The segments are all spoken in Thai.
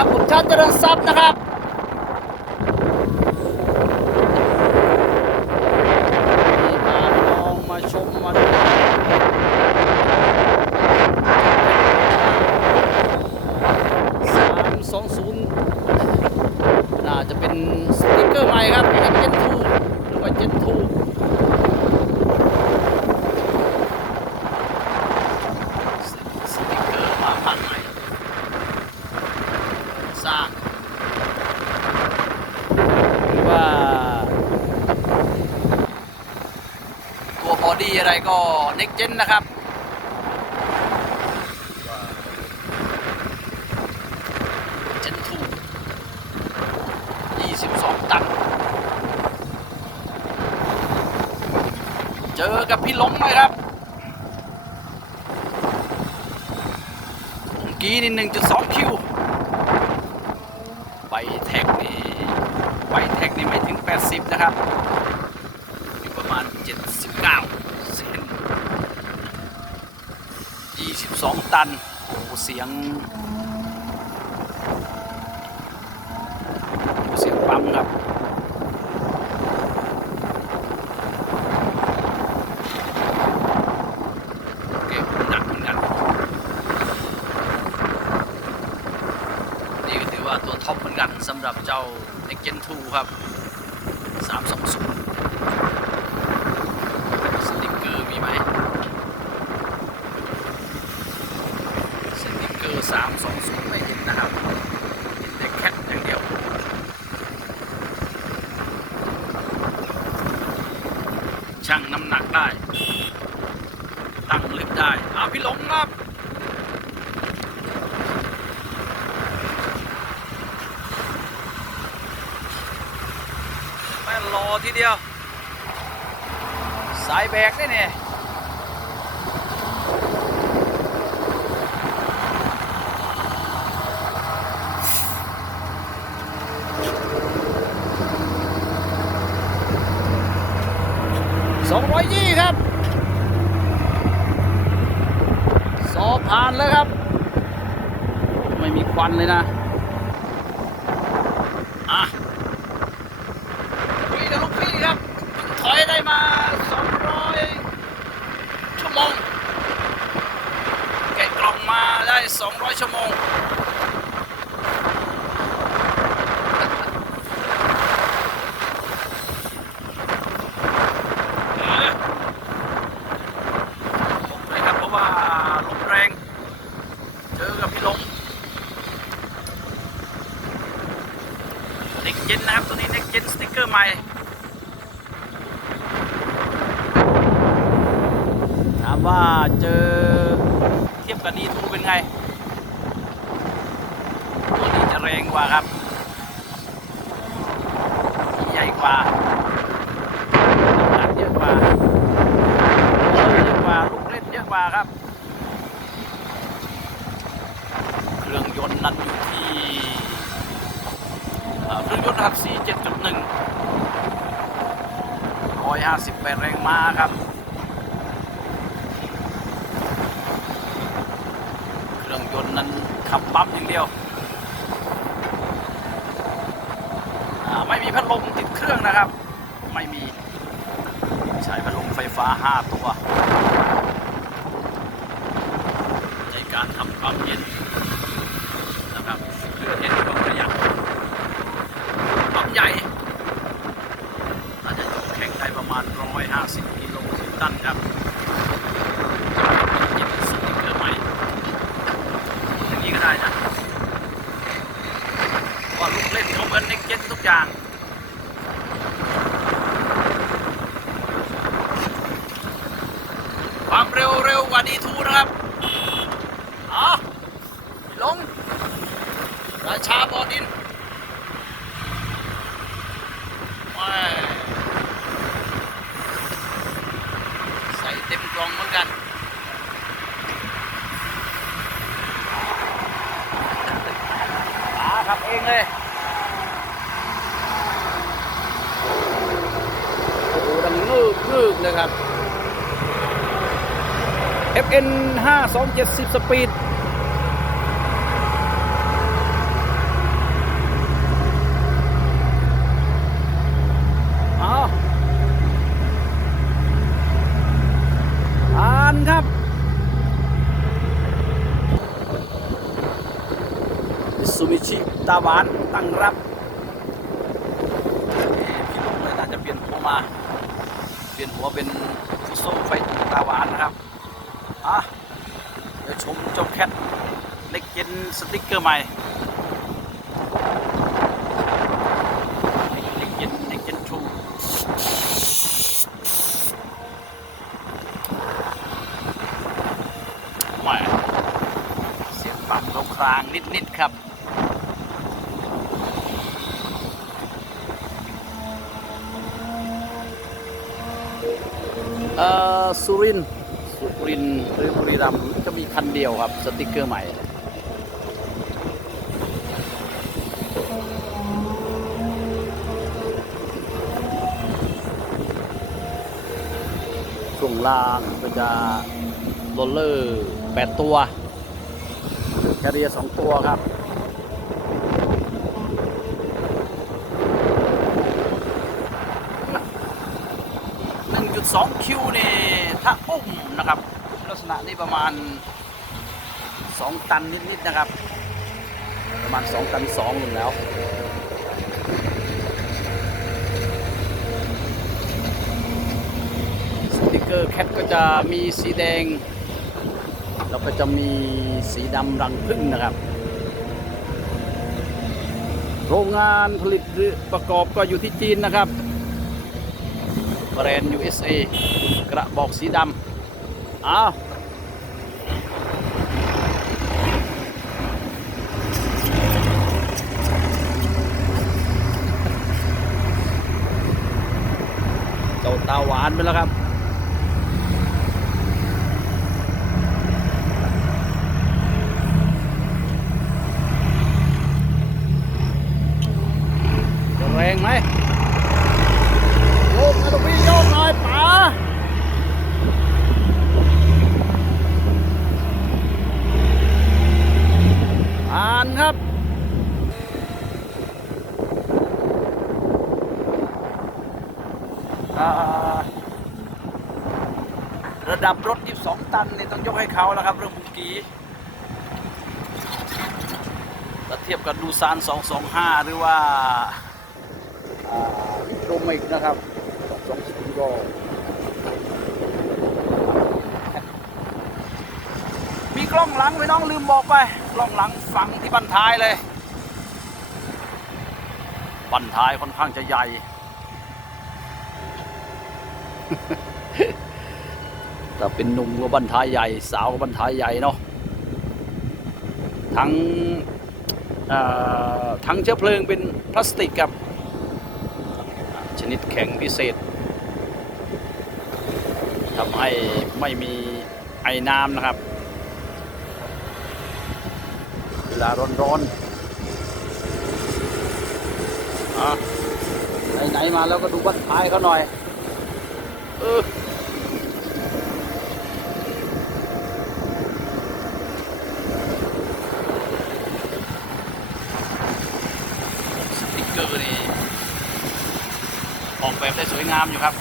ครับผมชาติเจริญทรัพย์นะครับนี่พาพี่น้องมาชมมาดูสามสองศูนย์น่าจะเป็นสติ๊กเกอร์ใหม่ครับเป็นเจนทูหรือว่าเจนทูสติ๊กเกอร์มาพันใหม่ สร้างหรือว่า ตัวบ อดี้อะไรก็เน็กเจนนะครับเจนทู22 ตัน เจอกับพี่หลงเลยครับเมื่อกี้นี่1.2 คิวใบแท็กนี่ใบแท็กนี่ไม่ถึง 80 นะครับอยู่ประมาณ 79เซน 22ตัน โอ้เสียงโอ้เสียงปั๊มครับเก็บหนักเหมือนกันนี่ถือว่าตัวท็อปเหมือนกันสำหรับเจ้า Next Gen 2ครับ 320 สติกเกอร์มีไหมสติกเกอร์ 320 ไม่เห็นนะครับเห็นแต่แคทอย่างเดียว ชั่งน้ำหนักได้ ตั้งลึกได้อาพี่หลงครับแม่รอทีเดียว สายแบกนี่เนี่ย สองร้อยยี่ครับ สอบผ่านแล้วครับ ไม่มีควันเลยนะ พี่กับลูกพี่ครับเพิ่งถอยได้มา 200 ชั่วโมง แกะกล่องมาได้ 200 ชั่วโมง เลยครับเพราะว่าลมแรง เจอกับพี่ลงเน็กเจนนะครับ ตัวนี้เน็กเจนสติ๊กเกอร์ใหม่ ถามว่าเจอเทียบกับดีทูเป็นไง ตัวนี้จะ แรงกว่าครับ ใหญ่กว่าน้ำหนักเยอะกว่าเออเยอะกว่าลูกเล่นเยอะกว่าครับ เครื่องยนต์นั้นอยู่ที่เครื่องยนต์ครับ C 7.1 158 แรงม้าครับเครื่องยนต์นั้นขับปั๊มอย่างเดียวอ่าไมีพัดลมติดเครื่องนะครับ ไม่มีใช้พัดลมไฟฟ้า 5 ตัว ในการทำความเย็นนะครับเพื่อเย็นความประหยัดปั๊มใหญ่อาจจะจุแข่งได้ประมาณ 150กิโลตันครับยิงสติ๊กเกอร์ใหม่ อย่างนี้ก็ได้นะว่าลูกเล่นเขาเหมือนเน็กเจ็ตทุกอย่าง ความเร็วเร็วกว่าดีทูนะครับอ๋อลง ราชาบอดินแม่ใส่เต็มกล่อ งเหมือนกันป๋าขับเองเลยโอ้โหดังงืบงืบเลยครับ FN 5270สปีด มิชิ ตาหวานตั้งรับพี่ลุงเลยน่าจะเปลี่ยนหัวมา เปลี่ยนหัวเป็นฟุโซไฟตาหวานนะครับอะเดี๋ยวชมเจ้าแคทเล็กเจนสติ๊กเกอร์ใหม่เล็กเจนเล็กเจนทูแหม่เสียงปั่นเขาครางนิด ๆ ครับ เอ่อ สุรินสุรินหรือบุรีรัมย์จะมีคันเดียวครับ สติกเกอร์ใหม่ช่วงล่างก็จะโรลเลอร์แปดตัวแคเรียสองตัวครับ1.2คิวนี่ถ้าอุ้ม นะครับ ลักษณะนี้ประมาณ 2 ตันนิดๆนะครับ ประมาณ 2 ตัน2อยู่แล้วสติกเกอร์แคทก็จะมีสีแดง แล้วก็จะมีสีดำรังผึ้งนะครับ โรงงานผลิตหรือประกอบก็อยู่ที่จีนนะครับแบรนด์ USA กระบอกสีดำ อาเจ้าตาหวานไปแล้วครับ จะแรงไหม โยกนะลูกพี่โยกหน่อยป๋าผ่านครับ อ่า ระดับรถ 22 ตันนี่ต้องยกให้เขาแล้วครับ เรื่องบุกีถ้าเทียบกับดูซาน 225 หรือว่าโรมิกนะครับสองชิ้นก็มีกล้องหลังไว้น้องลืมบอกไป กล้องหลังฝังที่บันท้ายเลยบันท้ายค่อนข้างจะใหญ่ แต่เป็นหนุ่มก็บันทายใหญ่ สาวก็บันทายใหญ่เนาะทั้งทั้งเชื้อเพลิงเป็นพลาสติกกับชนิดแข็งพิเศษทำให้ไม่มีไอ้น้ำนะครับ เวลาร้อนๆอะไหนๆมาแล้วก็ดูบันท้ายเขาหน่อย เออสติ๊กเกอร์นี่ ออกแบบได้สวยงามอยู่ครับ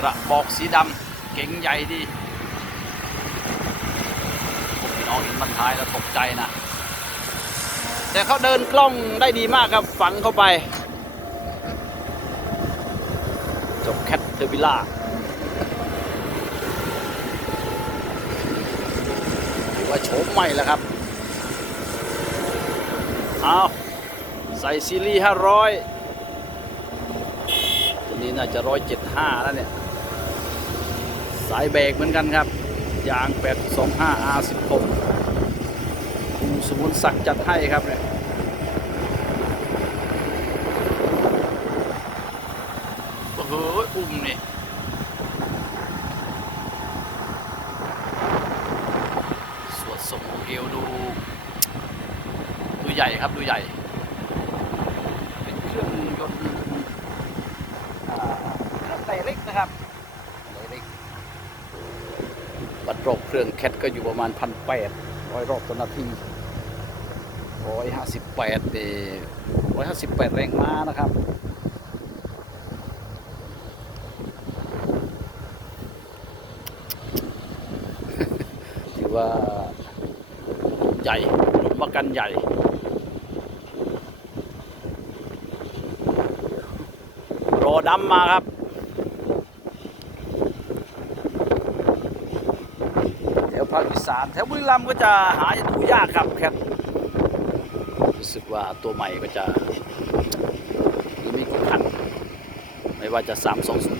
กระบอกสีดำเก๋งใหญ่ดีผมพี่น้องเห็นบรรท้ายแล้วตกใจนะ แต่เขาเดินกล้องได้ดีมากครับ ฝังเข้าไป จบแคทเดวิล่าว่าโฉมใหม่แล้วครับ เอาใส่ซีรีส์ห้าร้อยตัวนี้น่าจะร้อยเจ็ดห้าแล้วเนี่ย สายเบรกเหมือนกันครับ ยางแปดสองห้า R สิบหกคุณสมุนศักดิ์จัดให้ครับเนี่ย โอ้โห อุ้มนี่ สวดทรงเอวดู ดู ใหญ่ครับ ดูใหญ่ เป็นเครื่องยนต์อ่าเครื่องไดเล็กนะครับไดเล็กบัตรรอบเครื่องแคทก็อยู่ประมาณพันแปดร้อยรอบต่อนาทีร้อยห้าสิบแปดเอร้อยห้าสิบแปดแรงม้านะครับว่าใหญ่หลุมประกันใหญ่ อดำมาครับแถวภาคอีสานแถวบุรีรัมย์ก็จะหาดูยากครับแคทรู้สึกว่าตัวใหม่ก็จะมีไม่กี่คันไม่ว่าจะ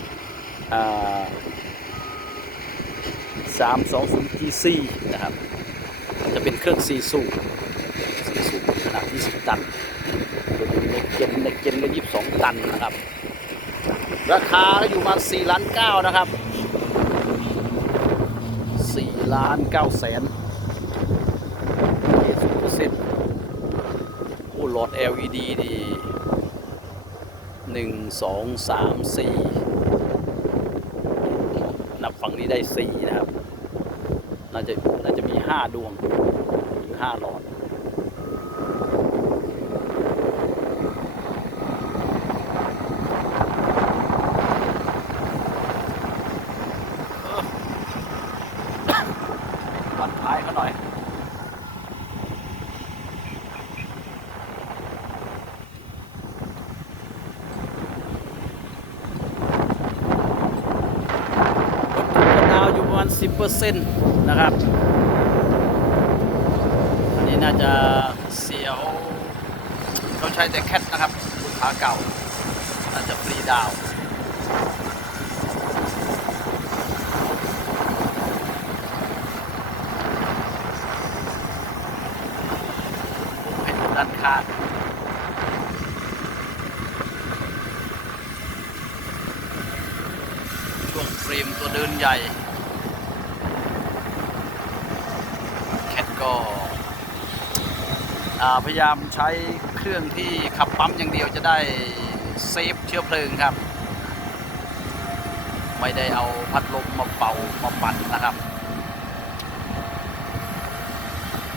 320อ่า320 GC นะครับ จะเป็นเครื่อง4สูบ4สูบขนาด20ตันเล็กเจนเล็กเจนก็22 ตันนะครับ ราคาก็อยู่มา4ล้าน9นะครับ4ล้าน9แสนเอสูเปอร์เซ็นต์โอ้หลอด LED ดีหนึ่งสองสามสี่นับฝั่งนี้ได้สี่นะครับ น่าจะน่าจะมีห้าดวงหรือห้าหลอดท้ายเขาหน่อย รถถูกดาวอยู่ประมา ณ 10%นะครับ อันนี้น่าจะเสียวเขาใช้แต่แคทนะครับลูกค้าเก่า น่าจะฟรีดาวด้านข้างช่วงเฟรมตัวเดินใหญ่ แคทก็อ่า พยายามใช้เครื่องที่ขับปั๊มอย่างเดียวจะได้เซฟเชื้อเพลิงครับ ไม่ได้เอาพัดลมมาเป่ามาปั่นนะครับ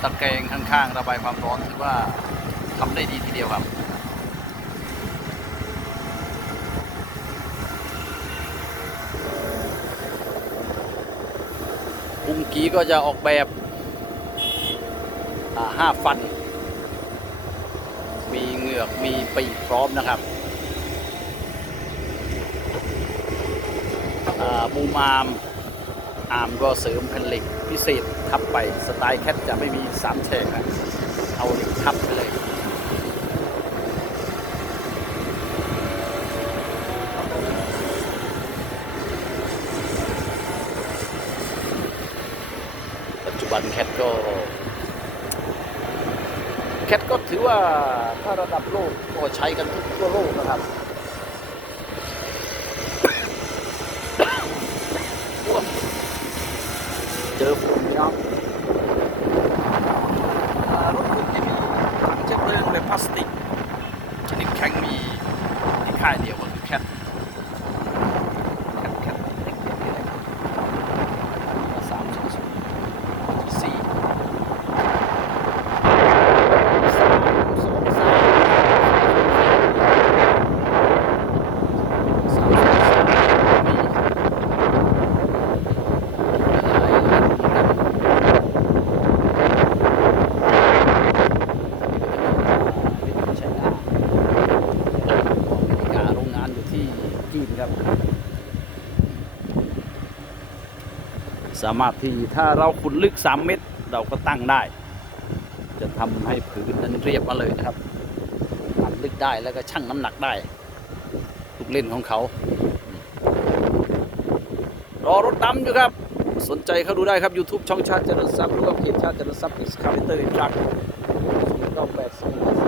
ตะแกรงข้างๆระบายความร้อนถือว่าทำได้ดีทีเดียวครับอุงกีก็จะออกแบบห้าฟัน มีเหงื อกมีปีกพร้อมนะครับบูมอาร์มอาร์มก็เสริมแผ่นเหล็กพิเศษทับไปสไตล์แคทจะไม่มีสามแฉกนะเอาเหล็กทับไปเลยปัจจุบันแคทก็ แคทก็ถือว่าถ้าระดับโลก ก็ใช้กันทุกทั่วโลกนะครับเจอฝุ่นพี่น้องรถคุณจะมีถังเชื้อเพลิงแบบพลาสติก ชนิดแข็งมีที่ค่ายเดียวก็คือแคทแคทแคทเล็กๆนี่แหละครับสามศูนย์ศูนย์สี่สามสองสามสามสองสามมี โรงงานอยู่ที่จีนครับ สามารถที่ถ้าเราขุดลึก 3 เมตรเราก็ตั้งได้ จะทำให้ผืนนั้นเรียบมาเลยนะครับอัดลึกได้แล้วก็ชั่งน้ำหนักได้ลูกเล่นของเขา รอรถดำอยู่ครับ สนใจเขาดูได้ครับ YouTube ช่องชาติเจริญทรัพย์หรือว่าเพจชาติเจริญทรัพย์อิสคาลิเตอร์ทรัคก็แปดสี่